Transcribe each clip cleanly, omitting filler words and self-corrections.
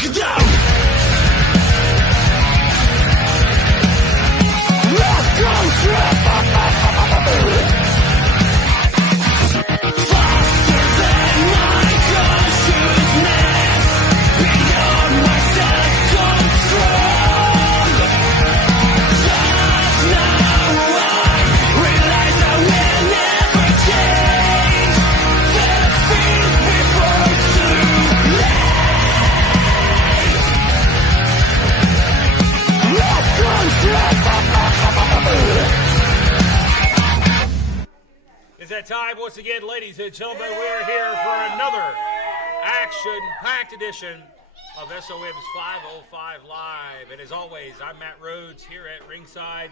knock it down. Let's go straight. Faster than my consciousness, beyond my self-control. Just now I realize I will never change. Defeat before it's too late. Let's go straight. It's that time once again, ladies and gentlemen. We're here for another action-packed edition of SOM's 505 Live. And as always, I'm Matt Rhodes here at ringside,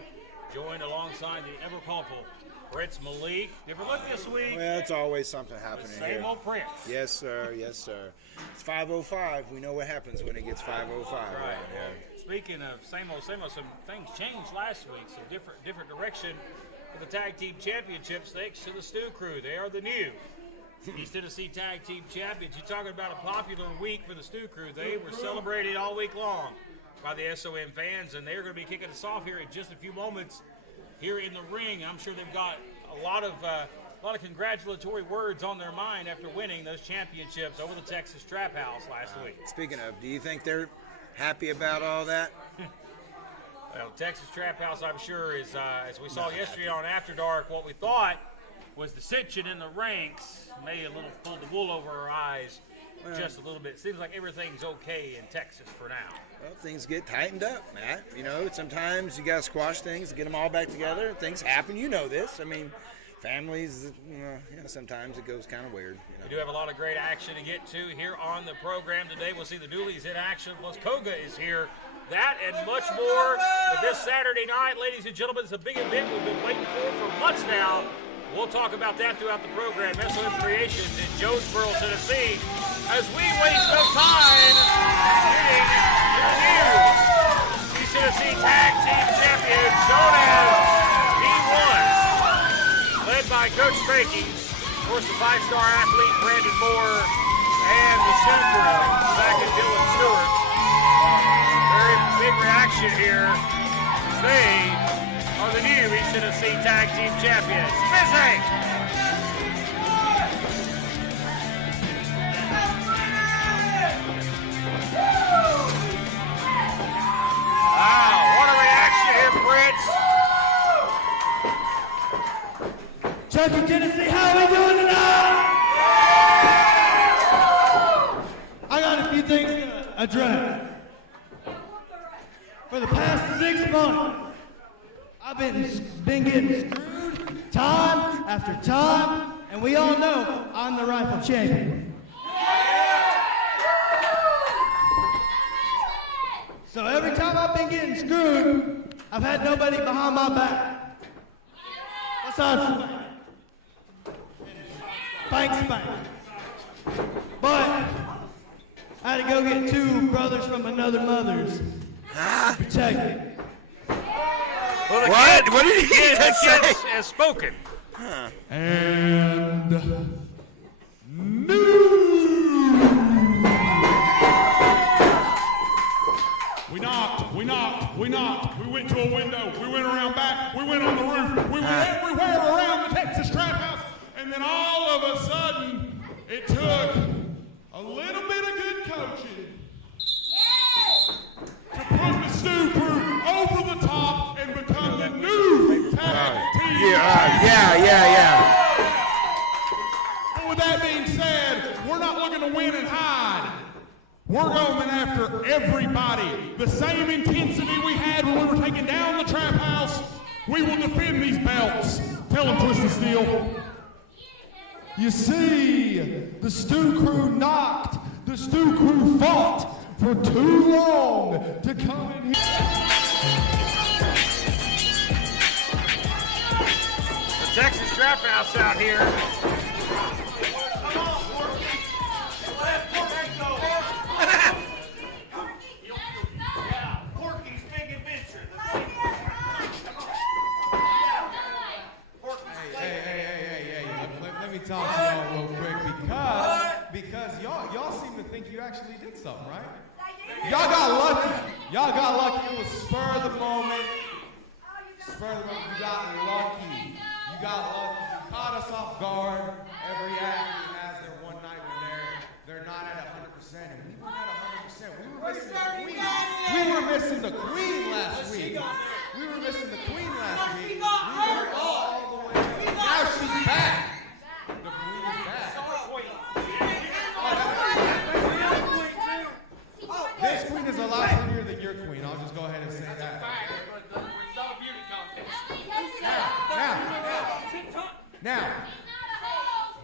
joined alongside the ever-colorful Prince Malik. Different look this week. Well, it's always something happening here. Same old Prince. Yes, sir. Yes, sir. It's 5:05. We know what happens when it gets 5:05. Right. Yeah. Speaking of same old, some things changed last week. Some different direction for the Tag Team Championships thanks to the Stu Crew. They are the new East Tennessee Tag Team Champions. You're talking about a popular week for the Stu Crew. They were celebrated all week long by the SOM fans, and they're going to be kicking us off here in just a few moments here in the ring. I'm sure they've got a lot of congratulatory words on their mind after winning those championships over the Texas Trap House last week. Speaking of, do you think they're happy about all that? Well, Texas Trap House, I'm sure, is, as we saw yesterday on After Dark, what we thought was dissension in the ranks may a little pulled the wool over our eyes just a little bit. It seems like everything's okay in Texas for now. Well, things get tightened up, Matt. You know, sometimes you got to squash things, get them all back together. Things happen. You know this. I mean, families, sometimes it goes kind of weird. We do have a lot of great action to get to here on the program today. We'll see the Doolies in action, plus Koga is here. That and much more. But this Saturday night, ladies and gentlemen, it's a big event we've been waiting for months now. We'll talk about that throughout the program. SOM Creations in Jonesboro, Tennessee, as we waste no time getting the new East Tennessee Tag Team Champions, known as D1, led by Coach Strakey, of course the five-star athlete Brandon Moore, and the super back at Dylan Stewart. Very big reaction here. They are the new East Tennessee Tag Team Champions. Busy! Wow, what a reaction here, Prince. Chucky, Tennessee, how are we doing tonight? I got a few things to address. For the past 6 months, I've been getting screwed time after time, and we all know I'm the rifle champion. So every time I've been getting screwed, I've had nobody behind my back. Besides spank. But I had to go get two brothers from another mother's. Protect me. Well, What did he just say? Has spoken. And We knocked. We went to a window. We went around back. We went on the roof. We went everywhere around the Texas Trap House. And then all of a sudden, it took a little bit of good coaching to put the Stu Crew over the top and become the new tag team. Yeah. But with that being said, we're not looking to win and hide. We're going after everybody. The same intensity we had when we were taking down the Trap House, we will defend these belts. Tell them, Twisted Steel. you see, the Stu Crew knocked, the Stu Crew fought for too long to come in here. The Texas Trap House out here. Let me talk to y'all real quick because y'all seem to think you actually did something, right? Y'all got lucky. Y'all got lucky. It was spur of the moment. Spur of the moment. You got lucky. You got lucky. You caught us off guard. Every athlete has their one night when they're not at 100%, and we were at 100%. We were missing the queen last week. We were missing the queen last week. We were all the way. Now she's back. The queen is back. This queen is a lot prettier than your queen. I'll just go ahead and say that. Now,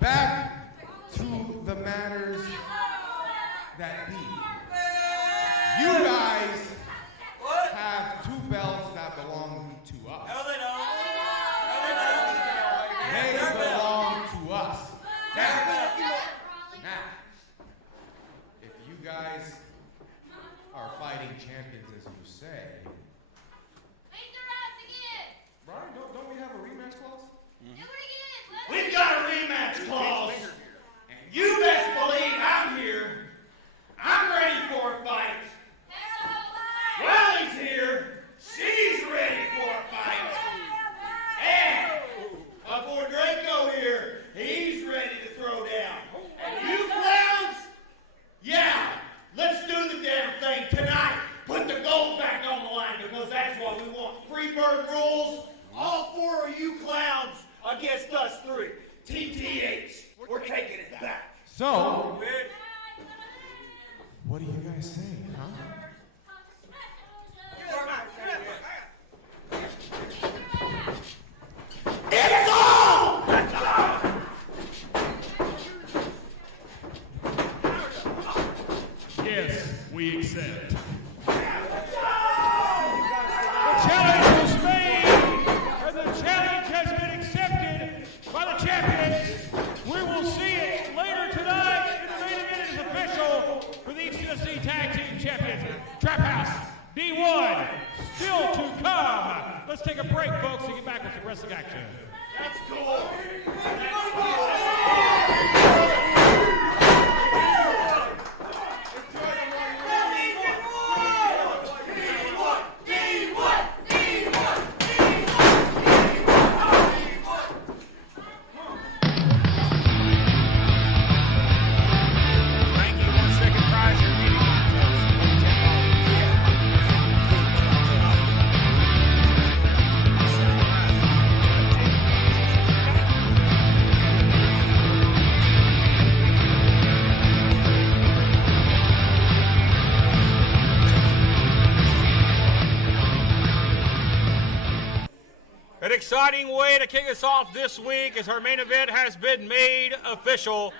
back to the matters that be. You guys have 2 belts that belong to us. No, they don't. They belong to us. Now, if you guys are fighting champions, as you say, Brian, don't we have a rematch clause? We've got a rematch clause. And you best believe I'm here. I'm ready for a fight. Wally's here. She's ready for a fight. And my boy Draco here, he's ready to throw down. And you clowns, yeah, let's do the damn thing tonight. Put the gold back on the line because that's what we want. Freebird rules. All 4 of you clowns against us 3. TTH. We're taking it back. So, what do you guys say, huh? It's all! That's all! Yes, we accept. The challenge was made, and the challenge has been accepted by the champions. We will see it later tonight. And the main event is official for the East Tennessee Tag Team Champions. Trap House D1 still to come. Let's take a break, folks, and get back with some wrestling action. That's cool. Thank you. 1 second prize for meeting contest. An exciting way to kick us off this week as our main event has been made official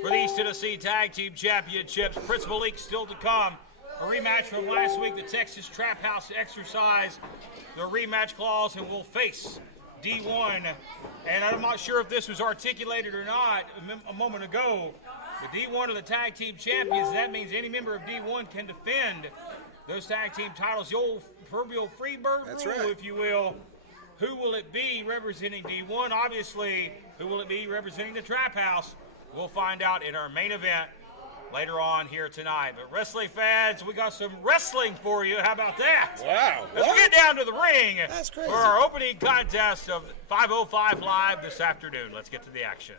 for the East Tennessee Tag Team Championships. Principal League still to come. A rematch from last week. The Texas Trap House exercise the rematch clause and will face D1. And I'm not sure if this was articulated or not a moment ago. The D1 of the Tag Team Champions, that means any member of D1 can defend those tag team titles. The old proverbial Freebird That's rule, right. if you will. Who will it be representing D1? Obviously, who will it be representing the Trap House? We'll find out in our main event later on here tonight. But wrestling fans, we got some wrestling for you. How about that? Wow. Let's What? get down to the ring That's crazy. for our opening contest of 505 Live this afternoon. Let's get to the action.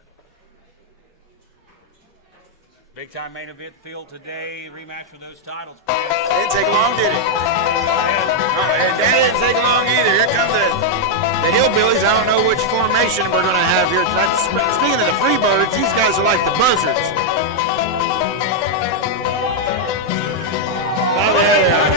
Big time main event field today. Rematch for those titles. Didn't take long, did it? And that didn't take long either. Here come the hillbillies. I don't know which formation we're going to have here tonight. Speaking of the Freebirds, these guys are like the buzzards. Oh, there they are.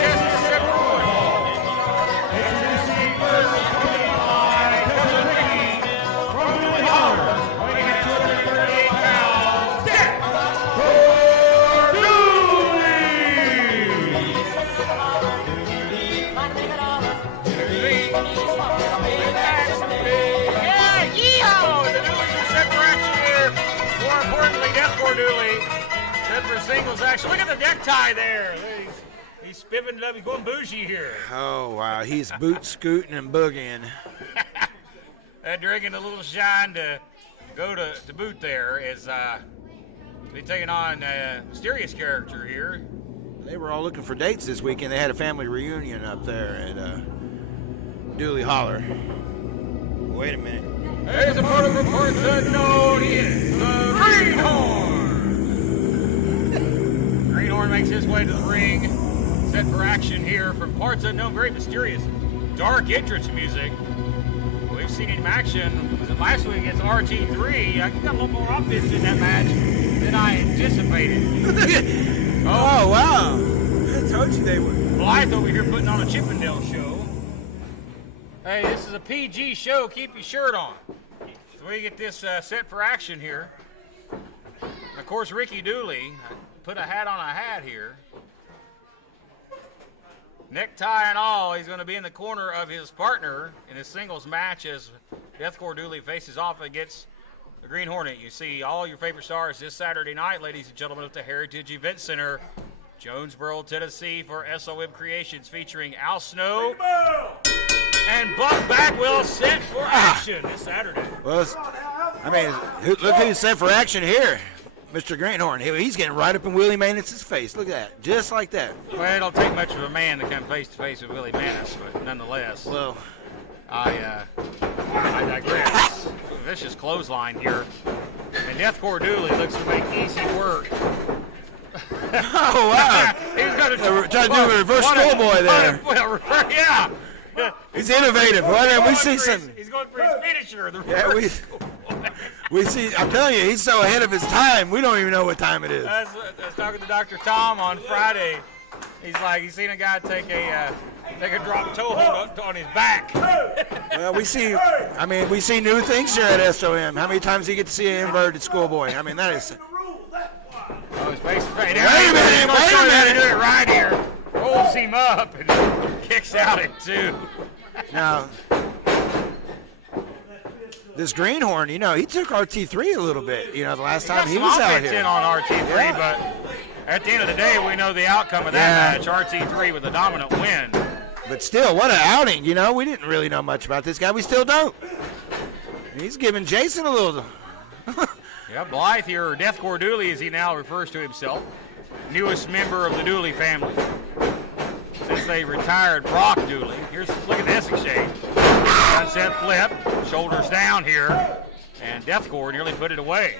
Singles action. Look at the necktie there. He's spiffing it up. He's going bougie here. Oh, wow. He's boot scooting and boogieing. Drinking a little shine to go to boot there is he's taking on a mysterious character here. They were all looking for dates this weekend. They had a family reunion up there at Dooley Holler. Wait a minute. There's a photo report unknown is the Greenhorn. Greenhorn makes his way to the ring, set for action here from parts unknown, very mysterious, dark entrance music. We've seen him in action. Was it last week against RT3? I got a little more offense in that match than I anticipated. Oh, wow. I told you they would. Blythe over here putting on a Chippendale show. Hey, this is a PG show. Keep your shirt on. So we get this set for action here. And of course, Ricky Dooley put a hat on a hat here. Necktie and all, he's going to be in the corner of his partner in his singles match as Deathcore Dooley faces off against the Green Hornet. You see all your favorite stars this Saturday night, ladies and gentlemen, at the Heritage Event Center, Jonesboro, Tennessee, for SOM Creations featuring Al Snow and Buck Bagwell set for action this Saturday. Well, I mean, look who's set for action here. Mr. Greenhorn. He's getting right up in Willie Manus' face. Look at that. Just like that. Well, it don't take much of a man to come face-to-face with Willie Manus, but nonetheless. Well, I digress. Vicious clothesline here. And Deathcore Dooley looks to make easy work. oh, wow. He's going to try to do a reverse schoolboy there. Yeah. He's innovative. We see some. He's going for his finisher. We see. I'm telling you, he's so ahead of his time. We don't even know what time it is. I was talking to Dr. Tom on Friday. He's like, he's seen a guy take a drop toe hold on his back. Well, we see. I mean, we see new things here at SOM. How many times do you get to see an inverted schoolboy? I mean, that is. Oh, he's face to face. Wait a minute. Do it right here. Rolls him up and kicks out at 2. Now, this Greenhorn, he took RT3 a little bit. The last time he was out here. In on RT3, but at the end of the day, we know the outcome of that match. RT3 with a dominant win. But still, what an outing. We didn't really know much about this guy. We still don't. He's giving Jason a little. Yeah, Blythe here, or Deathcore Dooley, as he now refers to himself, newest member of the Dooley family since they retired Brock Dooley. Look at this exchange. Sunset flip, shoulders down here, and Deathcore nearly put it away.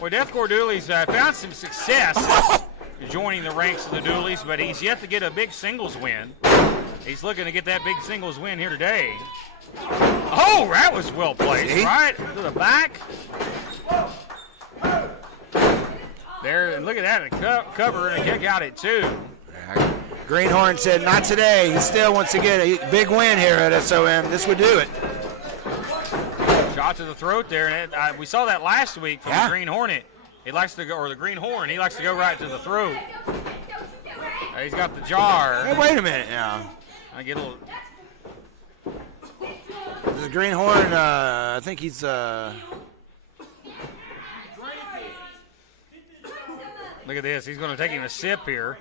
Well, Deathcore Dooley's found some success joining the ranks of the Dooleys, but he's yet to get a big singles win. He's looking to get that big singles win here today. Oh, that was well placed, right? To the back. There, and look at that, a cover and a kick out at 2. Greenhorn said, not today. He still wants to get a big win here at SOM. This would do it. Shot to the throat there, and we saw that last week from the Green Hornet. He likes to go, or the Green Horn, he likes to go right to the throat. He's got the jar. Hey, wait a minute now. I get a little. The Greenhorn, I think he's. Look at this. He's going to take him a sip here.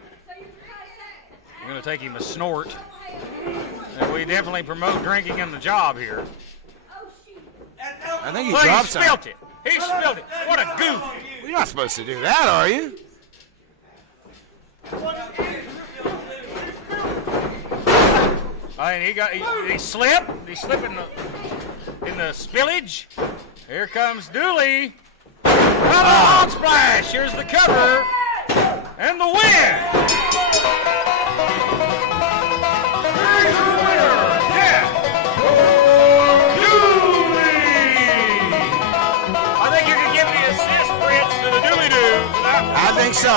We're going to take him a snort. And we definitely promote drinking in the job here. I think he dropped something. He spilled it. He spilled it. What a goof. You're not supposed to do that, are you? And he slipped. He slipped in the spillage. Here comes Dooley. Another hog splash. Here's the cover and the win. Here's your winner, Dooley. I think you can give the assist, Prince, to the Dooley Doo. I think so.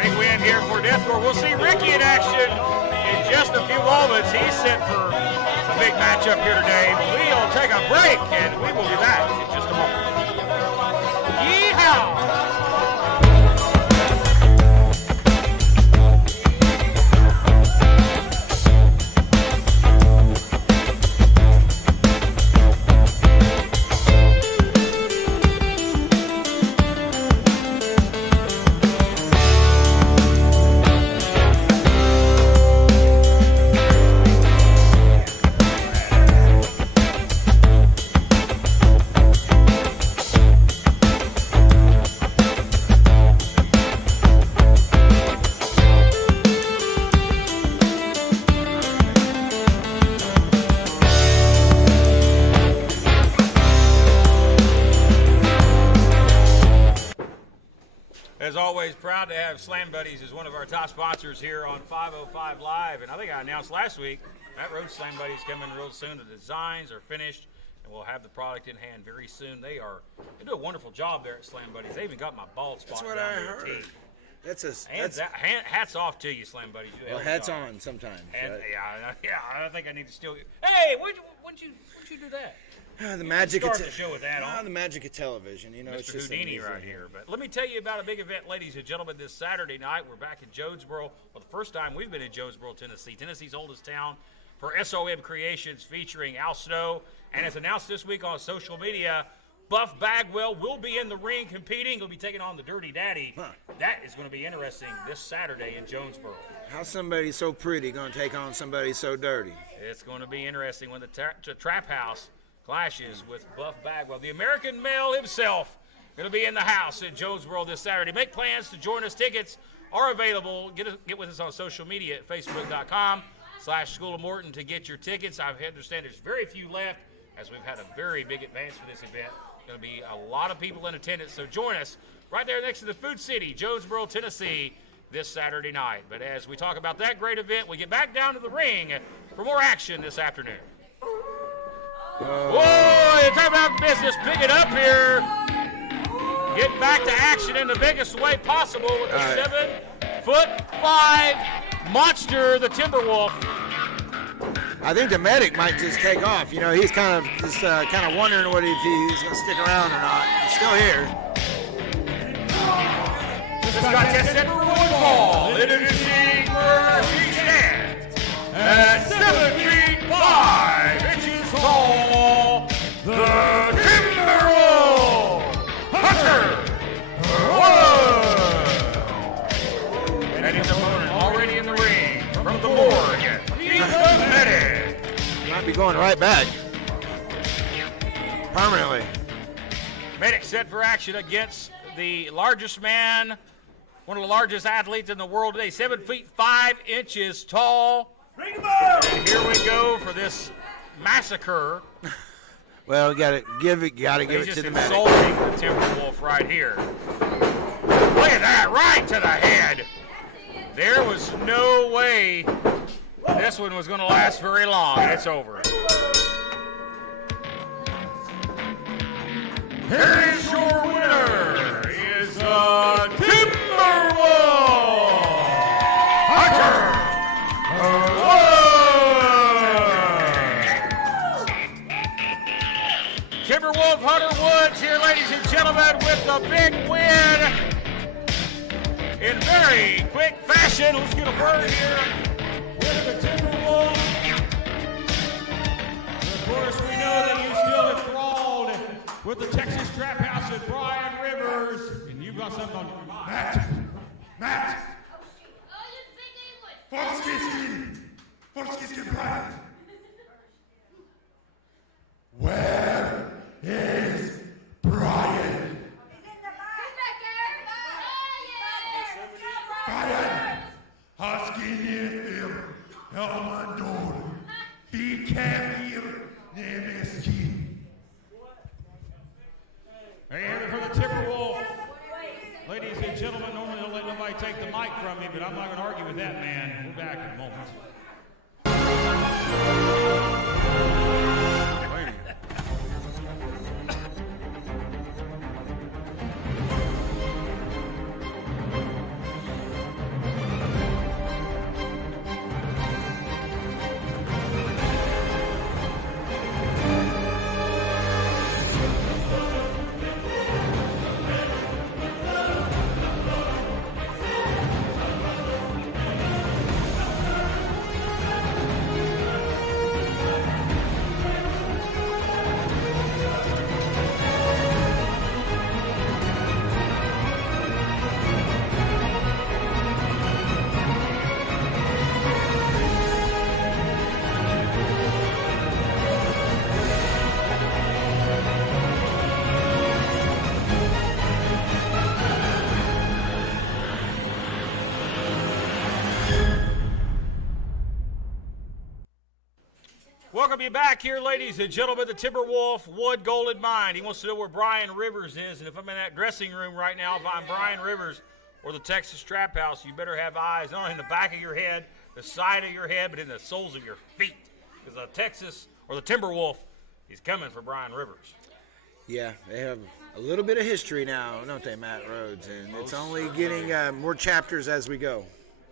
Big win here for Deathcore. We'll see Ricky in action in just a few moments. He's set for a big matchup here today. We'll take a break, and we will be back in just a moment. Yeehaw! always proud to have Slam Buddies as one of our top sponsors here on 505 Live. And I think I announced last week that Road Slam Buddies coming real soon. The designs are finished, and we'll have the product in hand very soon. They do a wonderful job there at Slam Buddies. They even got my bald spot. That's what down I there, heard. too. Hats off to you, Slam Buddies. You hell hats job. on sometimes. And, right? yeah, I think I need to steal you. Hey, when'd you do that? The magic Start the show with that on. The magic of television, you know. Mr. It's just Houdini right here. But let me tell you about a big event, ladies and gentlemen. This Saturday night, we're back in Jonesboro. Well, the first time we've been in Jonesboro, Tennessee. Tennessee's oldest town for SOM Creations featuring Al Snow. And as announced this week on social media, Buff Bagwell will be in the ring competing. He'll be taking on the Dirty Daddy. Huh. That is going to be interesting this Saturday in Jonesboro. How's somebody so pretty going to take on somebody so dirty? It's going to be interesting when the Trap House clashes with Buff Bagwell. The American male himself going to be in the house in Jonesboro this Saturday. Make plans to join us. Tickets are available. Get with us on social media at facebook.com/School of Morton to get your tickets. I understand there's very few left as we've had a very big advance for this event. Going to be a lot of people in attendance, so join us right there next to the Food City, Jonesboro, Tennessee, this Saturday night. But as we talk about that great event, we get back down to the ring for more action this afternoon. Whoa, you talk about business picking up here. Getting back to action in the biggest way possible with the 7'5" monster, the Timberwolf. I think the medic might just take off. You know, he's kind of wondering if he's going to stick around or not. He's still here. This contest set for one fall. Introducing where he stands at 7 feet 5 inches tall, the Timberwolf Hunter Wood. And his opponent already in the ring from the morgue. He's the medic. Might be going right back. Permanently. Medic set for action against the largest man, one of the largest athletes in the world today, 7 feet 5 inches tall. Bring him up! And here we go for this massacre. Well, gotta give it to the medic. He's just insulting the Timberwolf right here. Look at that, right to the head. There was no way this one was going to last very long. It's over. Here is your winner, is the Timberwolf Hunter Wood. Timberwolf Hunter Woods here, ladies and gentlemen, with the big win in very quick fashion. Let's get a word here. The Timberwolf. Of course, we know that you still enthralled with the Texas Trap House at Brian Rivers, and you've got something on your mind. Matt! Forskiski, Brian. Where is Brian? Brian! Husky Nefil, Elmandor, Be Kafir, Nemeski. Hey, here for the Timberwolf. Ladies and gentlemen, normally don't let nobody take the mic from me, but I'm not going to argue with that man. We're back in a moment. Welcome you back here, ladies and gentlemen. The Timberwolf Wood Golden Mine. He wants to know where Brian Rivers is, and if I'm in that dressing room right now, if I'm Brian Rivers, or the Texas Trap House, you better have eyes not only in the back of your head, the side of your head, but in the soles of your feet. Because the Texas or the Timberwolf, he's coming for Brian Rivers. Yeah, they have a little bit of history now, don't they, Matt Rhodes? And it's only getting more chapters as we go.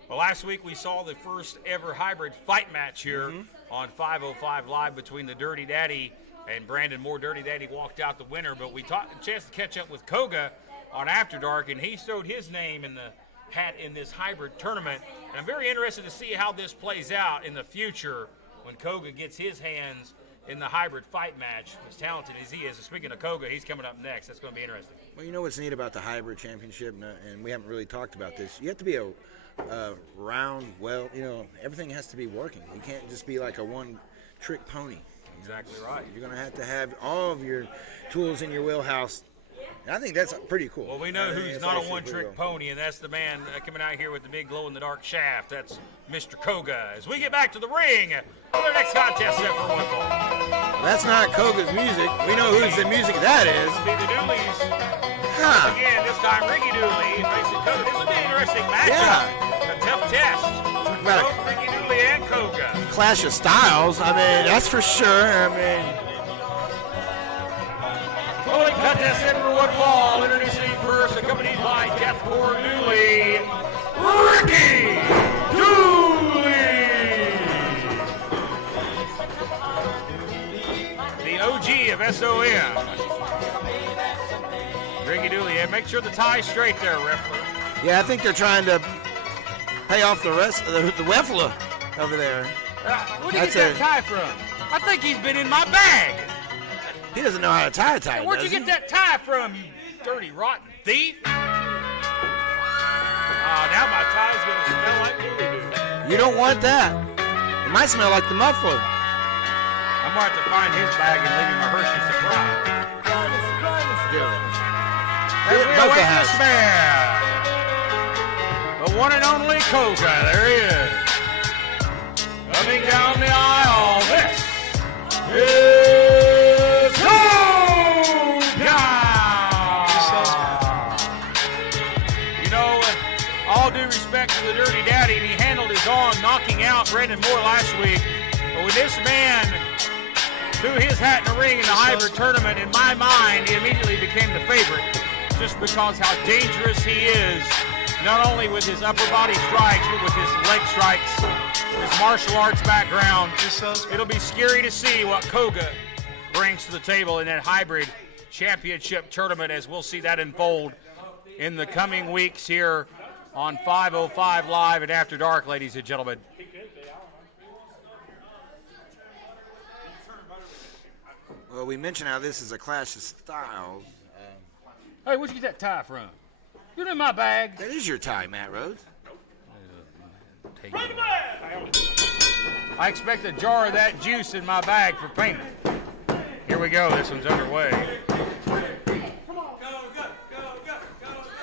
Well, last week we saw the first ever hybrid fight match here on 505 Live between the Dirty Daddy and Brandon Moore. Dirty Daddy walked out the winner, but we got a chance to catch up with Koga on After Dark, and he stowed his name in the hat in this hybrid tournament. And I'm very interested to see how this plays out in the future when Koga gets his hands in the hybrid fight match, as talented as he is. And speaking of Koga, he's coming up next. That's going to be interesting. Well, you know what's neat about the hybrid championship, and we haven't really talked about this. You have to be a round, everything has to be working. You can't just be like a one-trick pony. Exactly right. You're going to have all of your tools in your wheelhouse. And I think that's pretty cool. Well, we know who's not a one-trick pony, and that's the man coming out here with the big glow-in-the-dark shaft. That's Mr. Koga. As we get back to the ring for their next contest set for one fall. That's not Koga's music. We know whose the music that is. This will be the Dooleys. Huh. Again, this time Ricky Dooley facing Koga. This will be an interesting matchup. A tough test. About Both Ricky Dooley and Koga. Clash of styles. I mean, that's for sure. I mean, Holy contest set for one fall. Introducing first, accompanied by Deathcore Dooley, Ricky Dooley. The OG of SOM. Ricky Dooley, and make sure the tie's straight there, Riffler. yeah, I think they're trying to pay off the rest of the Wefla over there. Where'd you get that tie from? I think he's been in my bag. He doesn't know how to tie a tie. Where'd you get that tie from, you dirty, rotten thief? Now my tie's going to smell like Dooley. You don't want that. It might smell like the muffler. I'm going to have to find his bag and leave him a Hershey surprise. As we Both await has. this man, the one and only Koga, there he is. Coming down the aisle, this is Koga! You know, all due respect to the Dirty Daddy, and he handled his own, knocking out Brandon Moore last week. But with this man threw his hat in the ring in the hybrid tournament, in my mind, he immediately became the favorite. Just because how dangerous he is, not only with his upper body strikes, but with his leg strikes, his martial arts background. It'll be scary to see what Koga brings to the table in that hybrid championship tournament, as we'll see that unfold in the coming weeks here on 505 Live and After Dark, ladies and gentlemen. Well, we mentioned how this is a clash of styles. Hey, where'd you get that tie from? You're in my bag. That is your tie, Matt Rhodes. Take it. I expect a jar of that juice in my bag for payment. Here we go. This one's underway.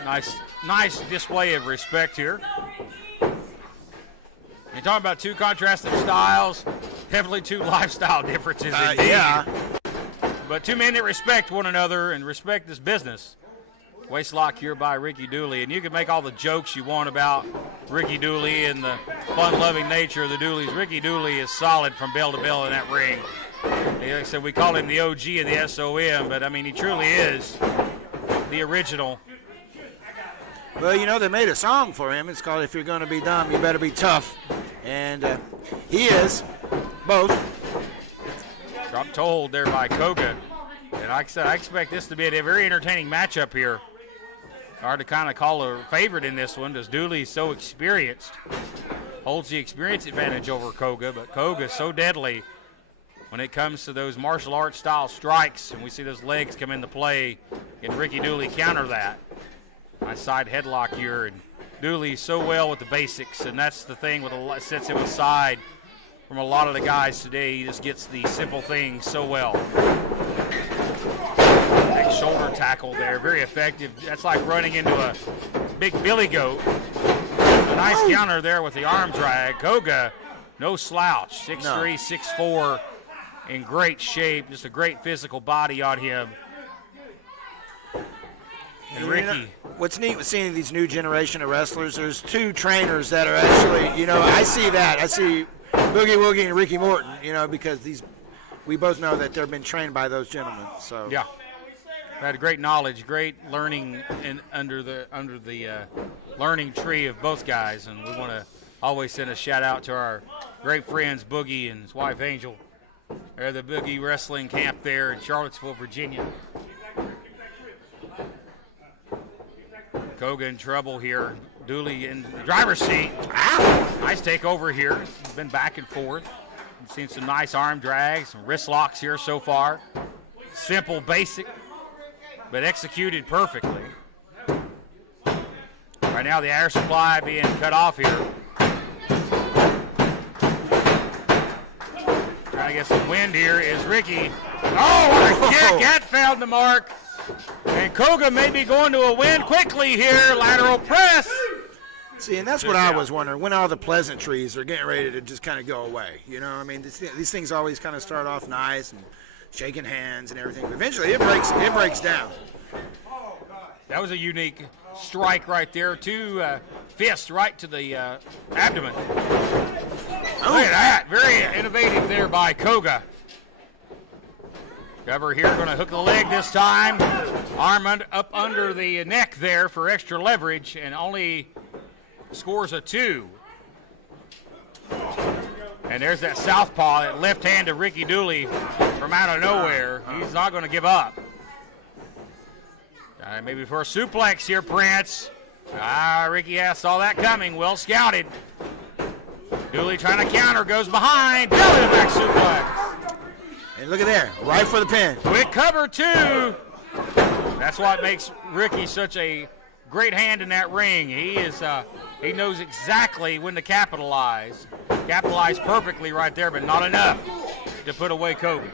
Nice display of respect here. You're talking about two contrasting styles, definitely two lifestyle differences indeed. Yeah. But two men that respect one another and respect this business. Waistlock here by Ricky Dooley, and you can make all the jokes you want about Ricky Dooley and the fun-loving nature of the Dooleys. Ricky Dooley is solid from bell to bell in that ring. Like I said, we call him the OG of the SOM, but I mean, he truly is the original. Well, you know, they made a song for him. It's called If You're Gonna Be Dumb, You Better Be Tough. And he is both. Drop toe hold there by Koga. And like I said, I expect this to be a very entertaining matchup here. Hard to kind of call a favorite in this one because Dooley's so experienced. Holds the experience advantage over Koga, but Koga's so deadly when it comes to those martial arts style strikes, and we see those legs come into play, and Ricky Dooley counter that. Nice side headlock here, and Dooley's so well with the basics, and that's the thing with sets him aside from a lot of the guys today. He just gets the simple things so well. Big shoulder tackle there, very effective. That's like running into a big billy goat. A nice counter there with the arm drag. Koga, no slouch, 6'3", 6'4", in great shape. Just a great physical body on him. And Ricky, what's neat with seeing these new generation of wrestlers, there's 2 trainers that are actually, you know, I see that. I see Boogie Woogie and Ricky Morton, you know, because we both know that they've been trained by those gentlemen. So Yeah. Had great knowledge, great learning under the learning tree of both guys, and we want to always send a shout out to our great friends Boogie and his wife Angel. They're the Boogie Wrestling Camp there in Charlottesville, Virginia. Koga in trouble here. Dooley in the driver's seat. Nice takeover here. It's been back and forth. We've seen some nice arm drags, some wrist locks here so far. Simple, basic, but executed perfectly. Right now the air supply being cut off here. Trying to get some wind here is Ricky. Oh, what a kick! That found the mark. And Koga may be going to a win quickly here. Lateral press. See, and that's what I was wondering, when all the pleasantries are getting ready to just kind of go away. You know, I mean, these things always kind of start off nice and shaking hands and everything, but eventually it breaks down. That was a unique strike right there. 2 fists right to the abdomen. Look at that. Very innovative there by Koga. Cover here, going to hook the leg this time. Arm up under the neck there for extra leverage, and only scores a 2. And there's that southpaw, that left hand to Ricky Dooley from out of nowhere. He's not going to give up. Maybe for a suplex here, Prince. Ricky saw that coming. Well scouted. Dooley trying to counter, goes behind. Dooley to back suplex. And look at there, right for the pin. Quick cover, 2. That's what makes Ricky such a great hand in that ring. He knows exactly when to capitalize. Capitalized perfectly right there, but not enough to put away Kobe.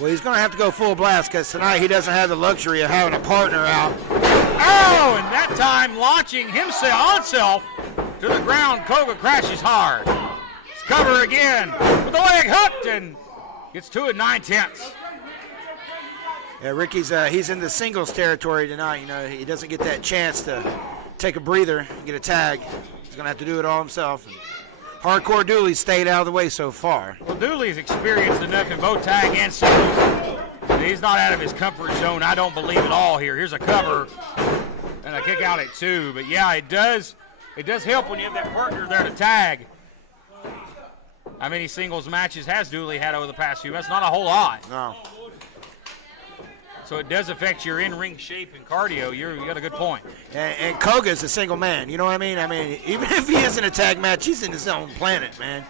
Well, he's going to have to go full blast because tonight he doesn't have the luxury of having a partner out. Oh, and that time launching himself to the ground. Koga crashes hard. It's cover again with the leg hooked and gets 2 9/10. Yeah, Ricky's he's in the singles territory tonight. You know, he doesn't get that chance to take a breather and get a tag. He's going to have to do it all himself. And Hardcore Dooley stayed out of the way so far. Well, Dooley's experienced enough in both tag and singles. He's not out of his comfort zone, I don't believe at all here. Here's a cover and a kick out at 2. But yeah, it does help when you have that partner there to tag. How many singles matches has Dooley had over the past few months? Not a whole lot. No. So it does affect your in-ring shape and cardio. You got a good point. And Koga's a single man. You know what I mean? I mean, even if he is in a tag match, he's in his own planet, man.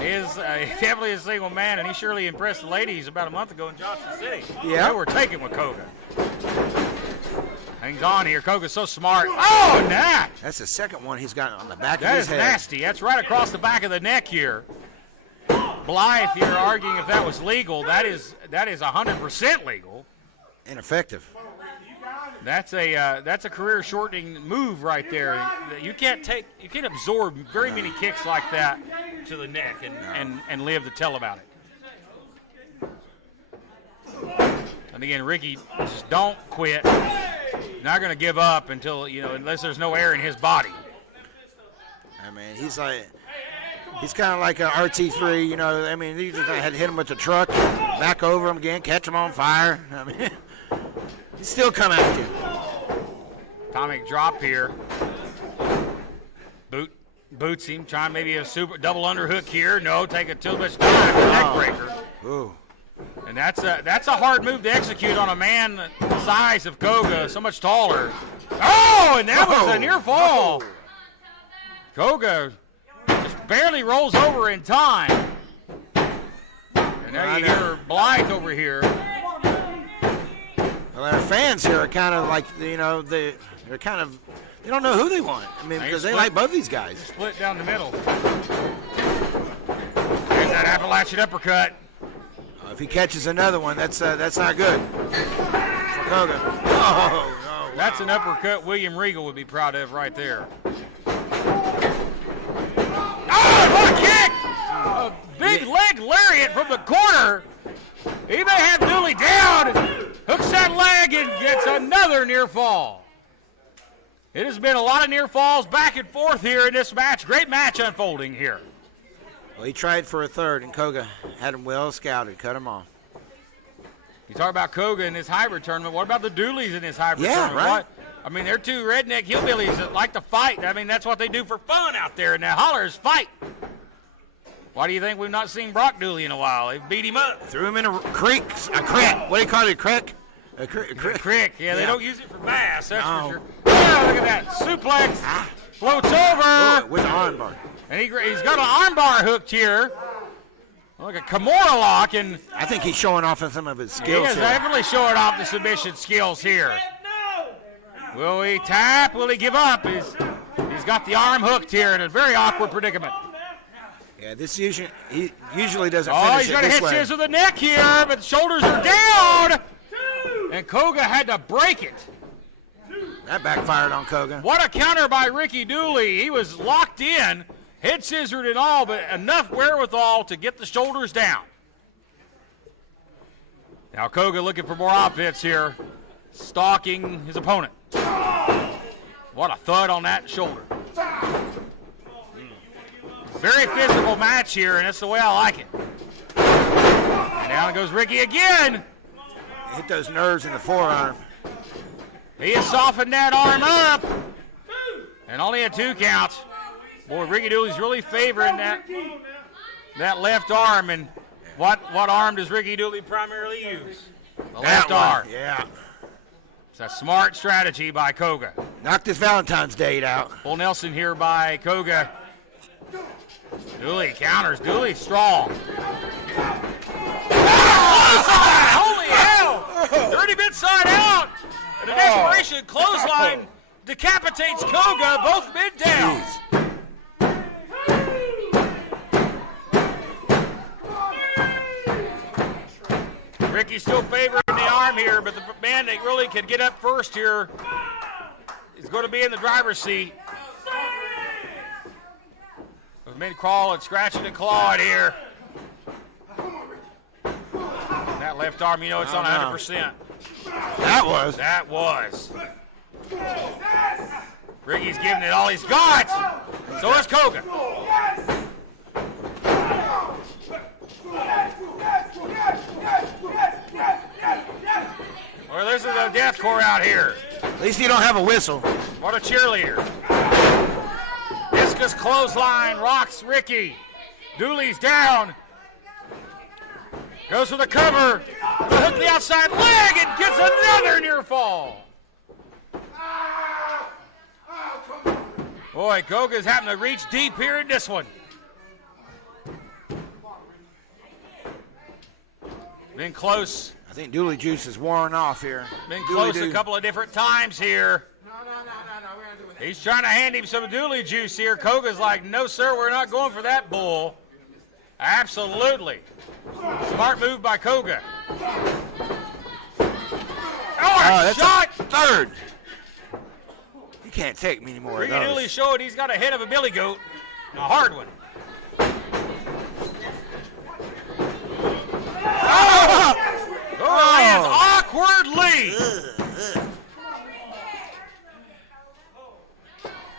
He is definitely a single man, and he surely impressed the ladies about a month ago in Johnson City. Yeah. They were taken with Koga. Hangs on here. Koga's so smart. Oh, nah. That's the second one he's got on the back of That his is head. nasty. That's right across the back of the neck here. Blythe, you're arguing if that was legal. That is 100% legal. Ineffective. That's a career-shortening move right there. You can't absorb very many kicks like that to the neck and live to tell about it. And again, Ricky, just don't quit. Not going to give up until, unless there's no air in his body. I mean, he's kind of like a RT3, I mean, you just had to hit him with the truck, back over him again, catch him on fire. I mean, he still come at you. Atomic drop here. Boots him, trying maybe a super double underhook here. No, take it too much time. Neck breaker. Ooh. And that's a hard move to execute on a man the size of Koga, so much taller. Oh, and that was a near fall. Koga just barely rolls over in time. And now you hear Blythe over here. Well, our fans here are kind of like, they don't know who they want. I mean, because they like both these guys. Split down the middle. There's that Appalachian uppercut. If he catches another one, that's not good for Koga. Oh, no. That's an uppercut William Regal would be proud of right there. Oh, what a kick! A big leg lariat from the corner. He may have Dooley down. Hooks that leg and gets another near fall. It has been a lot of near falls back and forth here in this match. Great match unfolding here. Well, he tried for a third, and Koga had him well scouted, cut him off. You talk about Koga in this hybrid tournament. What about the Dooleys in this hybrid Yeah, tournament? right. I mean, they're two redneck hillbillies that like to fight. I mean, that's what they do for fun out there. And the hollers fight. Why do you think we've not seen Brock Dooley in a while? They've beat him up. Threw him in a creek, a creek. What do you call it, a creek? A Crick. Yeah, they don't use it for bass, that's for sure. Oh, look at that. Suplex. Floats over. Oh, with the arm bar. And he's got an armbar hooked here. Like a Kimura lock. And I think he's showing off some of his skills he is here. definitely showing off the submission skills here. Will he tap? Will he give up? He's got the arm hooked here in a very awkward predicament. Yeah, this usually he usually doesn't Oh, finish he's it going to this hit way. scissor the neck here, but the shoulders are down. And Koga had to break it. That backfired on Koga. What a counter by Ricky Dooley. He was locked in, head scissored and all, but enough wherewithal to get the shoulders down. Now Koga looking for more offense here, stalking his opponent. What a thud on that shoulder. Very physical match here, and that's the way I like it. And down goes Ricky again. Hit those nerves in the forearm. He has softened that arm up. And only had 2 counts. Boy, Ricky Dooley's really favoring that left arm. And what arm does Ricky Dooley primarily use? The left arm. Yeah. It's a smart strategy by Koga. Knocked his Valentine's date out. Full Nelson here by Koga. Dooley counters. Dooley strong. Holy hell! Dirty bit side out. And a desperation clothesline decapitates Koga, both mid down. Ricky's still favoring the arm here, but the man that really can get up first here is going to be in the driver's seat. With men crawling, scratching and clawing here. That left arm, you know, it's on 100%. That was. Ricky's giving it all he's got. So is Koga. Well, this is a deathcore out here. At least you don't have a whistle. What a cheerleader. Discus clothesline rocks Ricky. Dooley's down. Goes for the cover. The hook to the outside leg and gets another near fall. Boy, Koga's having to reach deep here in this one. Been close. I think Dooley juice is worn off here. Been close a couple of different times here. He's trying to hand him some Dooley juice here. Koga's like, no, sir, we're not going for that bull. Absolutely. Smart move by Koga. That's shot! a third. You can't take me anymore of Ricky those. Dooley showed he's got a head of a billy goat. A hard one. Lands awkwardly.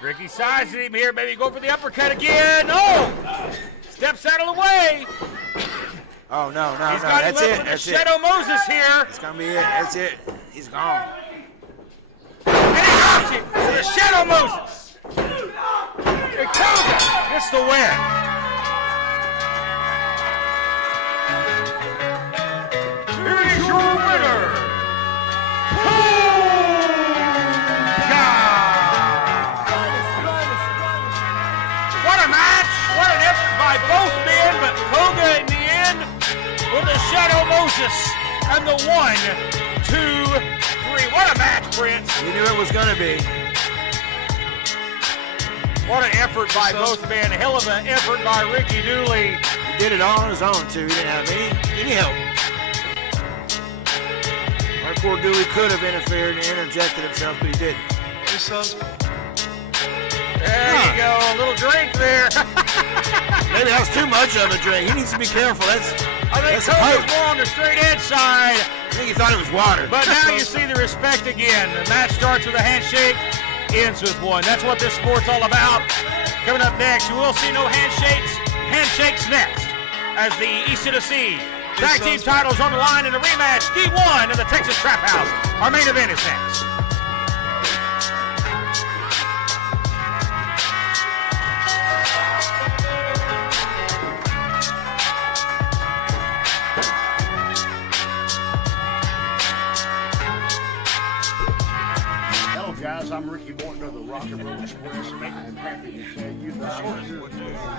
Ricky sizes him here. Maybe go for the uppercut again. No! Steps out of the way. Oh, no. He's got him That's up it. with That's the it. Shadow Moses here. It's going to be it. That's it. He's gone. And he drops it to the Shadow Moses. And Koga gets the win. Here is your winner, What a match! What an effort by both men, but Koga in the end with the Shadow Moses and the 1, 2, 3. What a match, Prince! You knew it was going to be. What an effort by both men. Hell of an effort by Ricky Dooley. He did it all on his own, too. He didn't have any help. Hardcore Dooley could have interfered and interjected himself, but he didn't. There you go, a little drink there. Maybe that was too much of a drink. He needs to be careful. That's I think That's a Koga's poke. more on the straight edge side. I think he thought it was water. But now you see the respect again. The match starts with a handshake, ends with one. That's what this sport's all about. Coming up next, you will see no handshakes. Handshakes next. As the East Tennessee tag team titles on the line in a rematch, D1 in the Texas Trap House. Our main event is next. Hello guys, I'm Ricky Morton of the Rock and Roll Express. I'm happy to tell you that I'll do a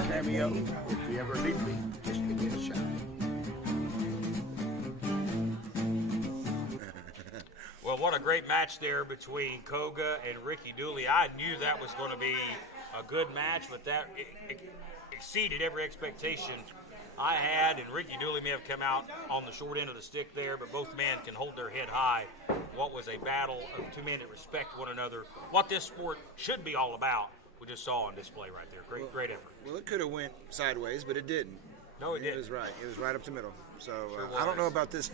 cameo. If you ever need me, just give me a shout. Well, what a great match there between Koga and Ricky Dooley. I knew that was going to be a good match, but that exceeded every expectation I had, and Ricky Dooley may have come out on the short end of the stick there, but both men can hold their head high. What was a battle of two men that respect one another, what this sport should be all about, we just saw on display right there. Great effort. Well, it could have went sideways, but it didn't. No, it didn't. It was right. It was right up the middle. So Sure I don't was. know about this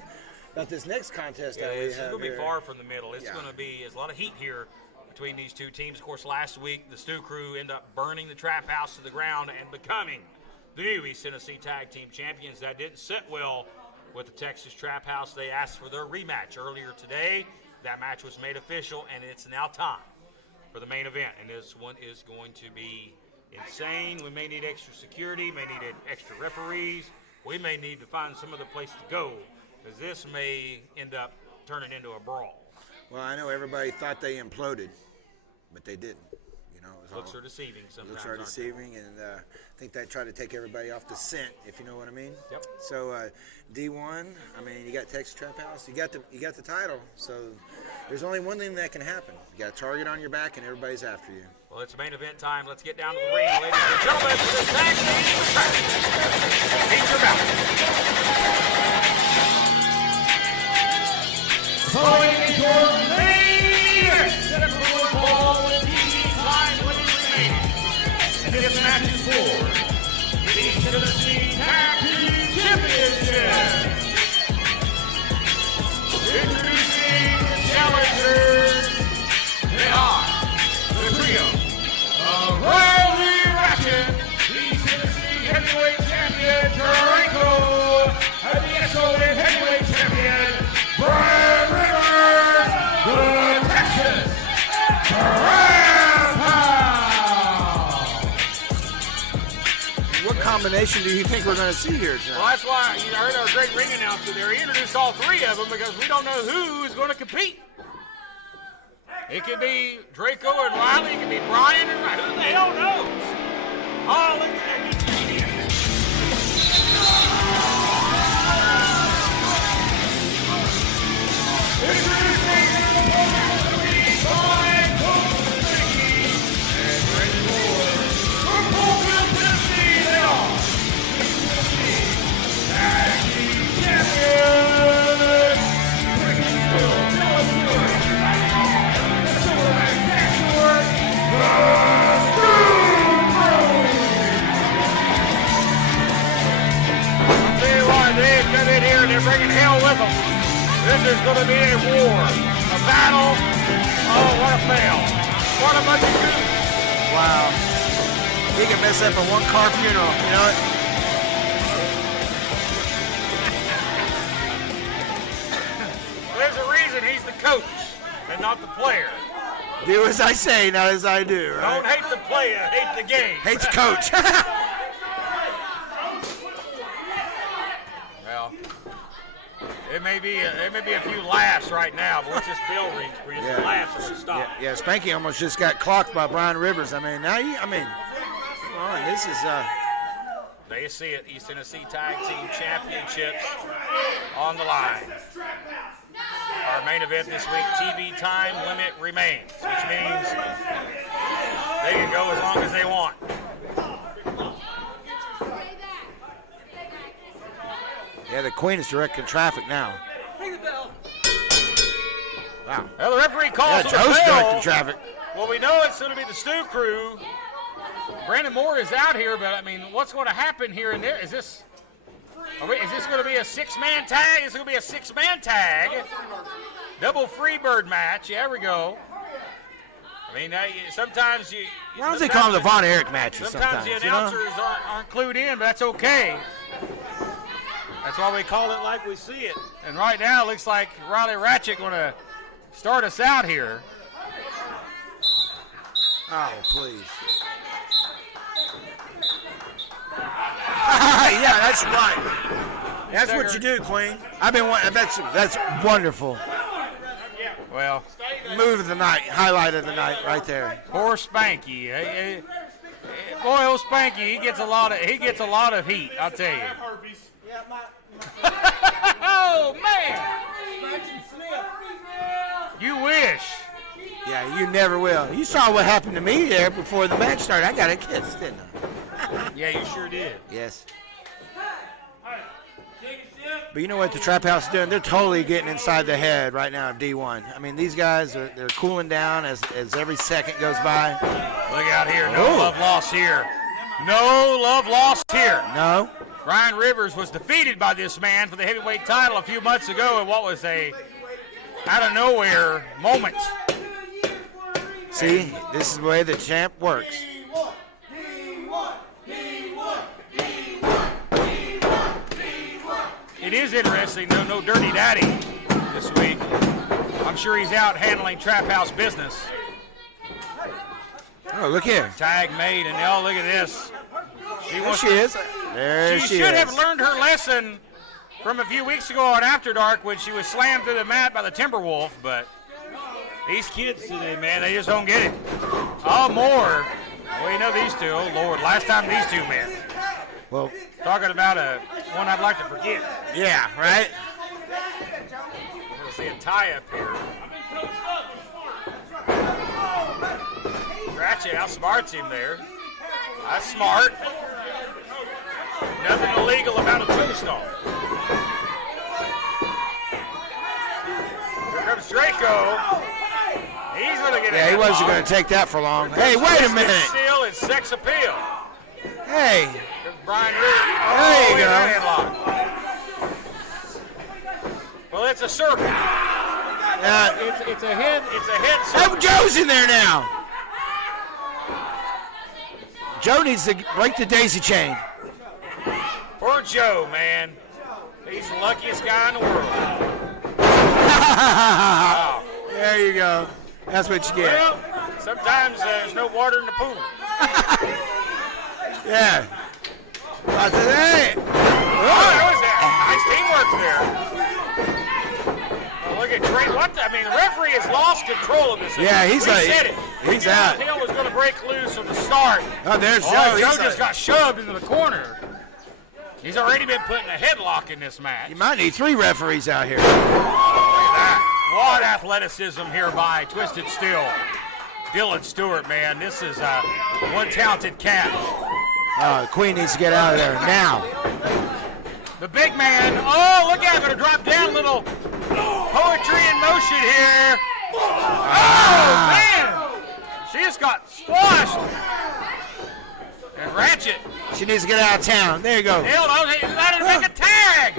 next contest that we It's have going to be here. far from the middle. It's Yeah. going to be there's a lot of heat here between these two teams. Of course, last week the Stew Crew ended up burning the Trap House to the ground and becoming the new East Tennessee Tag Team Champions. That didn't sit well with the Texas Trap House. They asked for their rematch earlier today. That match was made official, and it's now time for the main event. And this one is going to be insane. We may need extra security, may need extra referees. We may need to find some other place to go, because this may end up turning into a brawl. Well, I know everybody thought they imploded, but they didn't. You know, it was Looks all, are deceiving sometimes. looks are aren't they? deceiving, and I think they try to take everybody off the scent, if you know what I mean. Yep. So D1, I mean, you got Texas Trap House, you got the title. So there's only one thing that can happen. You got a target on your back, and everybody's after you. Well, it's main event time. Let's get down to the ring, ladies and gentlemen, for this tag team match. Feature bout. Following is your Main event. Set up for one ball with TV time limit remaining. And this match is for the East Tennessee Tag Team Championship. Introducing the challengers. They are the trio of Riley Ratchet, the East Tennessee Heavyweight Champion, Draco, and the excellent Heavyweight Champion, Brian Rivers, the Texas Trap House. What combination do you think we're going to see here tonight? Well, that's why you heard our great ring announcer there. He introduced all three of them because we don't know who is going to compete. It could be Draco and Riley. It could be Brian and Riley. Who the hell knows? Oh, look at that. Introducing the opponent to be Brian Kovalevsky and Randy Moore from Colville, Tennessee. They are the Tennessee Tag Team Champions. Rickville, Tennessee. They come in here and they're bringing hell with them. This is going to be a war, a battle. Oh, what a fail. What a bunch of goons. Wow. He can mess up a one-car funeral, you know it? There's a reason he's the coach and not the player. Do as I say, not as I do, right? Don't hate the player, hate the game. Hates coach. Well, it may be a few laughs right now, but once this bell rings, we just laughs and stop. Yeah, Spanky almost just got clocked by Brian Rivers. I mean, come on, this is, There you see it, East Tennessee Tag Team Championships on the line. Our main event this week, TV time limit remains, which means they can go as long as they want. yeah, the queen is directing traffic now. Wow. Well, the referee Yeah, calls it a Joe's bell. directing traffic. Well, we know it's going to be the Stew Crew. Brandon Moore is out here, but I mean, what's going to happen here and there? Is this Is this going to be a six-man tag? It's going to be a six-man tag. Double Freebird match. Yeah, there we go. I mean, sometimes you. Why don't they call them the Von Erich matches? Sometimes the announcers aren't clued in, but that's okay. That's why we call it like we see it. And right now, it looks like Riley Ratchet going to start us out here. Oh, please. Yeah, that's right. That's what you do, Queen. I've been wanting. That's wonderful. Well, Move of the night, highlight of the night, right there. poor Spanky. Boy, old Spanky, he gets a lot of heat. I'll tell you. Oh man! You wish. Yeah, you never will. You saw what happened to me there before the match started. I got a kiss, didn't I? Yeah, you sure did. Yes. But you know what the Trap House is doing? They're totally getting inside the head right now of D1. I mean, these guys, they're cooling down as every second goes by. Look out here. No love lost here. No love lost here. No. Ryan Rivers was defeated by this man for the heavyweight title a few months ago in what was a out-of-nowhere moment. See, this is the way the champ works. It is interesting, though, no Dirty Daddy this week. I'm sure he's out handling Trap House business. Oh, look here. Tag made, and oh, look at this. There she is. There She she should is. have learned her lesson from a few weeks ago on After Dark when she was slammed through the mat by the Timberwolf, but these kids today, man, they just don't get it. Oh, more. Well, you know these two. Oh, Lord, last time these two met. Well, Talking about one I'd like to forget. yeah, right? We'll see a tie-up here. Ratchet outsmarts him there. That's smart. Nothing illegal about a tombstone. Here comes Draco. He's going to get a Yeah, he wasn't headlock. going to take that for long. Hey, wait a minute. Steal and sex appeal. Hey. Brian Reed. There you look at go. that headlock. Well, it's a circle. It's a head. It's a head circle. Oh, Joe's in there now. Joe needs to break the daisy chain. Poor Joe, man. He's the luckiest guy in the world. Wow. There you go. That's what you get. Well, sometimes there's no water in the pool. Yeah. I said, hey. That was nice teamwork there. Well, look at Trey. I mean, the referee has lost control of this thing. Yeah, he said it. He's out. Hill was going to break loose from the start. Oh, there's Joe. Joe He's just got shoved into the corner. He's already been put in a headlock in this match. You might need 3 referees out here. Look at that. What athleticism here by Twisted Steel. Dylan Stewart, man. This is one talented cat. The Queen needs to get out of there now. The big man. Oh, look out. Going to drop down. Little poetry in motion here. Oh, man. She just got squashed. And Ratchet. She needs to get out of town. There you go. Hell, let her make a tag.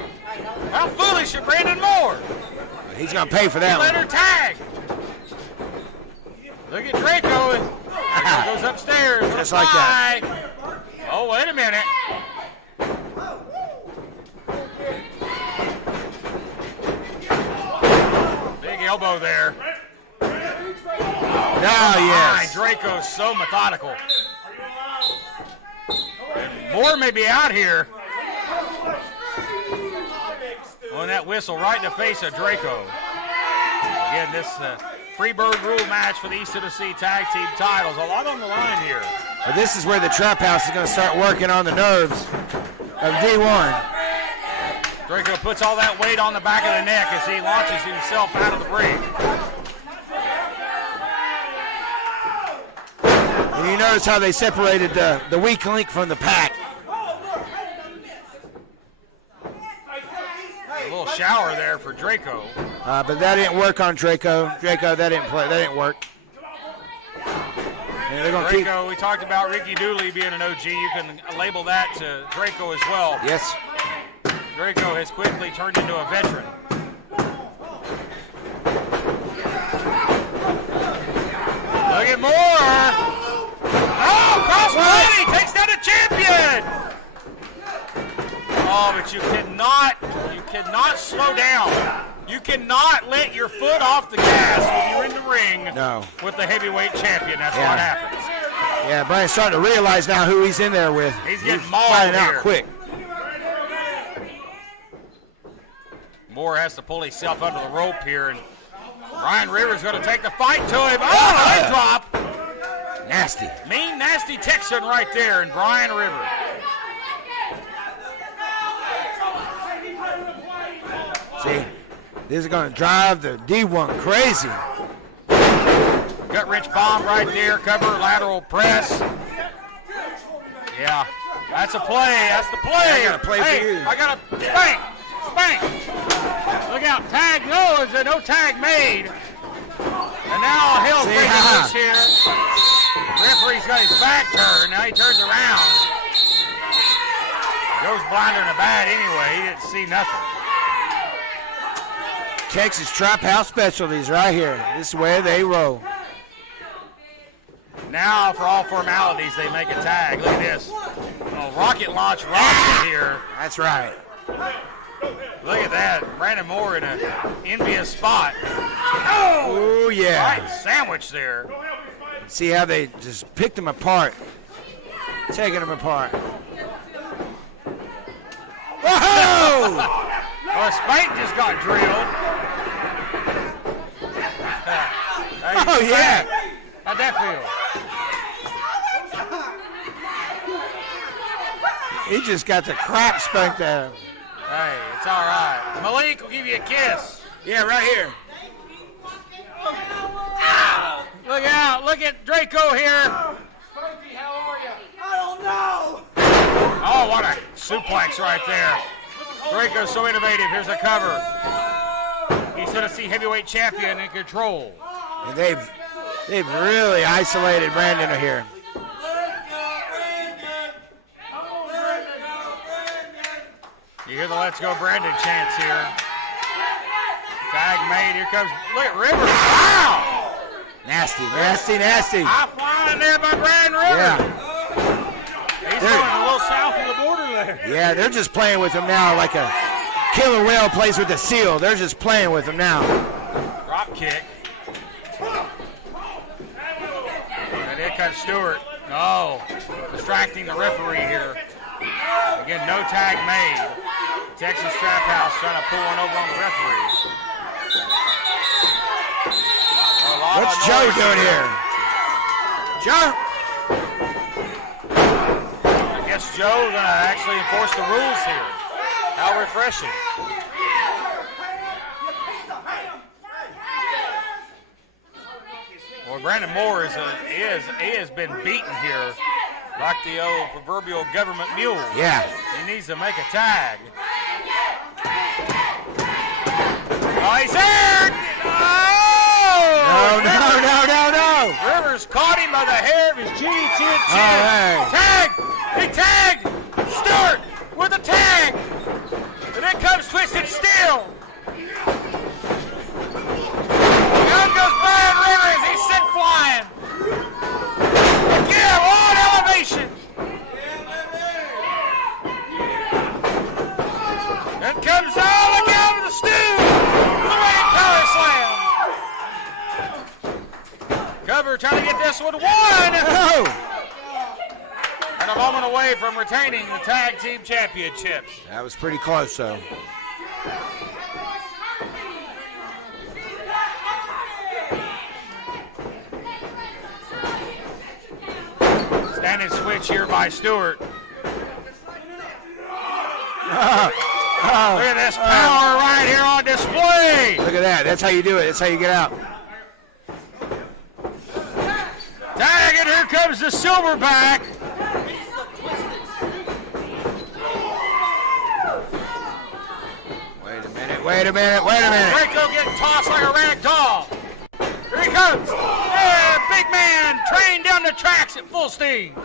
How foolish of Brandon Moore. He's going to pay for that Let one. her tag. Look at Draco. Draco goes upstairs. Just like that. Oh, wait a minute. Big elbow there. Oh, yes. Draco's so methodical. Moore may be out here. On that whistle right in the face of Draco. Again, this Freebird rule match for the East Tennessee Tag Team titles. A lot on the line here. Well, this is where the Trap House is going to start working on the nerves of D1. Draco puts all that weight on the back of the neck as he launches himself out of the ring. And you notice how they separated the weak link from the pack. A little shower there for Draco. But that didn't work on Draco. Draco, that didn't work. And they're going to keep. Draco, we talked about Ricky Dooley being an OG. You can label that to Draco as well. Yes. Draco has quickly turned into a veteran. Look at Moore. Oh, cross body takes down the champion. Oh, but you cannot slow down. You cannot let your foot off the gas when you're in the ring with the heavyweight champion. That's what happens. Yeah, Brian's starting to realize now who he's in there with. He's getting mauled finding here. out quick. Moore has to pull himself under the rope here, and Ryan Rivers going to take the fight to him. Oh, leg drop. Nasty. Mean, nasty Texan right there, and Brian Rivers. See, this is going to drive the D1 crazy. Gut wrench bomb right there, cover, lateral press. Yeah, that's a play. That's the play. I got a play for you. I got a spank. Spank. Look out, tag. No, is there no tag made? And now hell's breaking loose here. Referee's got his back turned. Now he turns around. Goes blinder in the bat anyway. He didn't see nothing. Texas Trap House Specialties right here. This is where they roll. Now, for all formalities, they make a tag. Look at this. Oh, rocket launch rocket here. That's right. Look at that. Brandon Moore in an envious spot. Oh, yeah. Right sandwich there. See how they just picked them apart. Taking them apart. Whoa! Well, Spank just got drilled. Oh, yeah. How'd that feel? He just got the crap spanked at him. Hey, it's all right. Malik will give you a kiss. Yeah, right here. Look out. Look at Draco here. Spanky, how are you? I don't know. Oh, what a suplex right there. Draco's so innovative. Here's a cover. He's Tennessee heavyweight champion in control. And they've really isolated Brandon here. You hear the Let's Go Brandon chants here. Tag made. Here comes, look at Rivers. Wow! Nasty, nasty, nasty. High flying there by Brandon Rivers. Yeah. He's going a little south of the border there. Yeah, they're just playing with him now like a killer whale plays with a seal. They're just playing with him now. Drop kick. And here comes Stewart. Oh, distracting the referee here. Again, no tag made. Texas Trap House trying to pull one over on the referee. What's Joe doing here? Joe? I guess Joe's going to actually enforce the rules here. How refreshing. Well, Brandon Moore he has been beaten here like the old proverbial government mule. Yeah. He needs to make a tag. Oh, he's there! Oh! No. Rivers caught him by the hair of his chin. Hey. Tag! He tagged! Stewart with a tag! And then comes Twisted Steel. Down goes Brian Rivers. He's sent flying. Again, on elevation. Then comes all again with the stew. The right power slam. Cover trying to get this one. One. Oh. And a moment away from retaining the tag team championships. That was pretty close, though. Standing switch here by Stewart. Look at this power right here on display. Look at that. That's how you do it. That's how you get out. Tag, and here comes the Silverback. Wait a minute. Draco getting tossed like a rag doll. Here he comes. Yeah, big man trained down the tracks at full steam.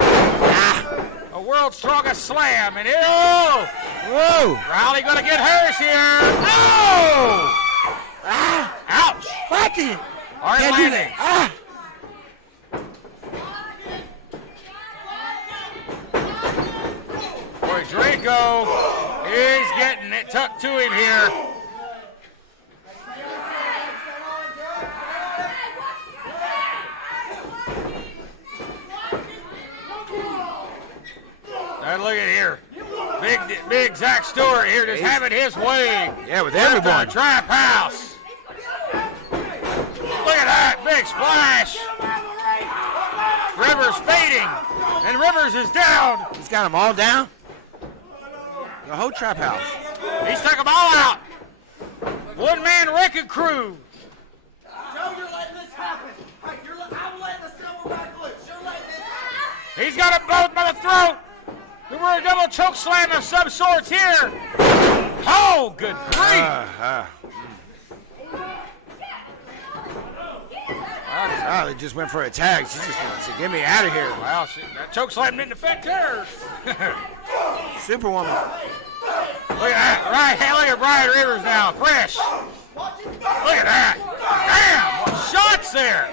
A world's strongest slam, and Whoa! Riley gonna get hers here. Oh! Ah! Ouch! What the? Hard Can't do landing. that. Boy, Draco is getting it tucked to him here. Now look at here. Big Zach Stewart here just having his way. Yeah, with At everyone. the Trap House. Look at that big splash. Rivers fading, and Rivers is down. He's got them all down. The whole Trap House. He's took them all out. One-man wrecking crew. Joe, you're letting this happen. Hey, I'm letting the silverback loose. You're letting this happen. He's got them both by the throat. We're a double choke slam of some sorts here. Oh, good grief. They just went for a tag. She just wants to get me out of here. Well, that choke slam didn't affect her. Superwoman. Look at that. Right, hey, look at Brian Rivers now. Fresh. Look at that. Damn, what shots there.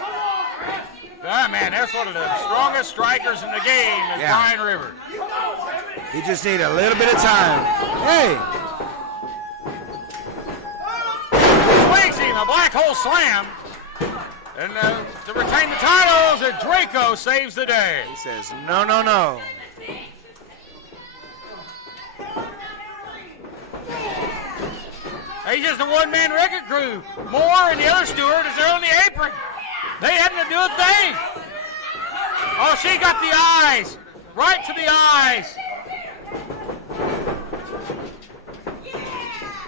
Ah, man, that's one of the strongest strikers in the game is Brian Rivers. He just need a little bit of time. Hey. Swings him, a black hole slam. And to retain the titles, and Draco saves the day. He says, no, no, no. He's just a one-man record crew. Moore and the other steward is there on the apron. They having to do a thing. Oh, she got the eyes. Right to the eyes.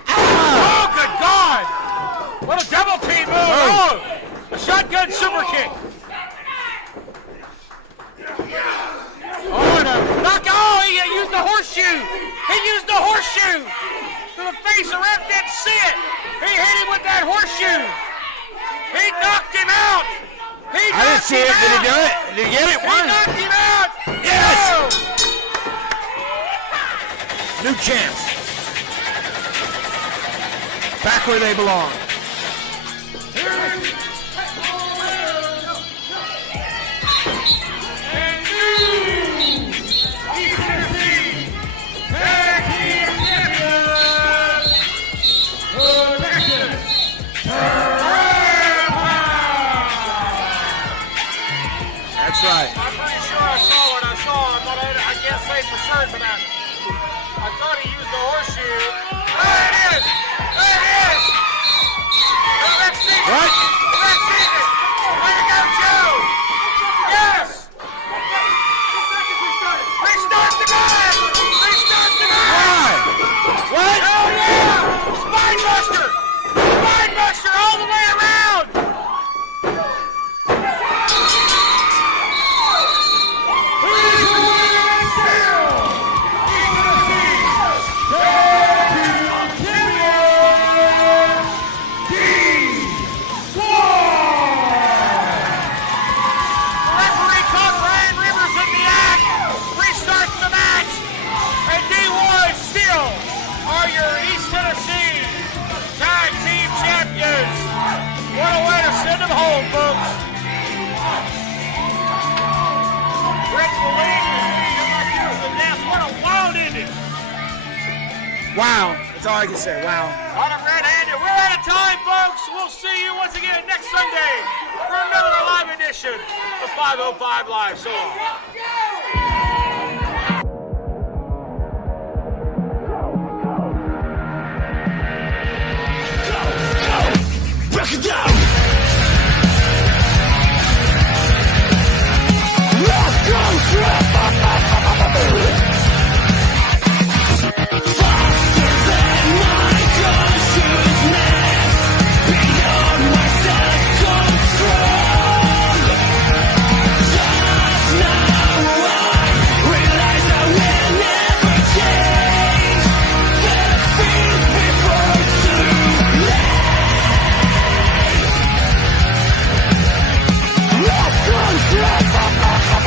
Oh, good God. What a double team move. Oh, a shotgun super kick. Oh, and a knock. Oh, he used the horseshoe. He used the horseshoe. To the face, the ref didn't see it. He hit him with that horseshoe. He knocked him out. I didn't see it. Did he do it? Did he get it? He One. knocked him out. Yes. Oh. New champs. Back where they belong. And new East Tennessee Tag Team Champions, the Texas Trap House. That's right. I'm pretty sure I saw what I saw, but I can't say for certain, but I thought he used the horseshoe. There it is! There it is! Let's see it! What? Let's see it! Way to go, Joe! Yes! Restart the match! Restart the match! Why? What? Oh yeah! Spine buster! Spine buster all the way around! Referee caught Brian Rivers in the act, restarts the match, and D1 still are your East Tennessee Tag Team Champions. What a way to send them home, folks. Rich will lead the dance. What a wild ending. Wow. That's all I can say. Wow. On a red-handed. We're out of time, folks. We'll see you once again next Sunday for another live edition of 505 Live. So long. Break it down.